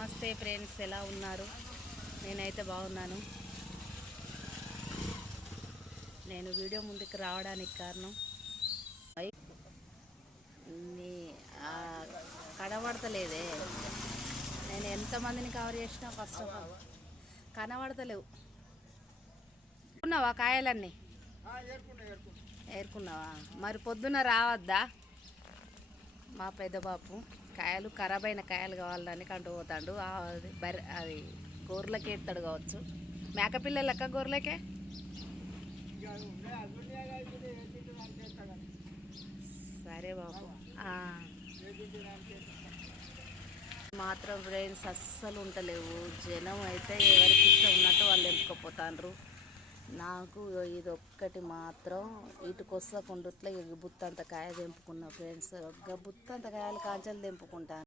నమస్తే ఫ్రెండ్స్, ఎలా ఉన్నారు? నేనైతే బాగున్నాను. నేను వీడియో ముందుకు రావడానికి కారణం కనబడతలేదే. నేను ఎంతమందిని కవర్ చేసినా ఫస్ట్ ఆఫ్ ఆల్ కనబడతలేవు. ఏరుకున్నావా కాయలన్నీ? ఏరుకున్నావా? మరి పొద్దున్న రావద్దా? మా పెద్ద బాపు కాయలు ఖరాబ్ అయిన కాయలు కావాలని కంటూ పోతాడు. అది గొర్రెలకి ఎత్తాడు కావచ్చు. మేకపిల్ల లెక్క గొర్రెలకే. సరే బాబు. మాత్రం ఫ్రెండ్స్ అస్సలు ఉంటలేవు. జనం అయితే ఎవరికి ఇష్టం ఉన్నట్టు వాళ్ళు తెంపుకపోతాండ్రు. నాకు ఇది ఒక్కటి మాత్రం ఇటుకొస్తా కొండుట్లా బుత్తంత కాయ తెంపుకున్నా ఫ్రెండ్స్. బుత్తంత కాయలు కాంచెలు తెంపుకుంటాను.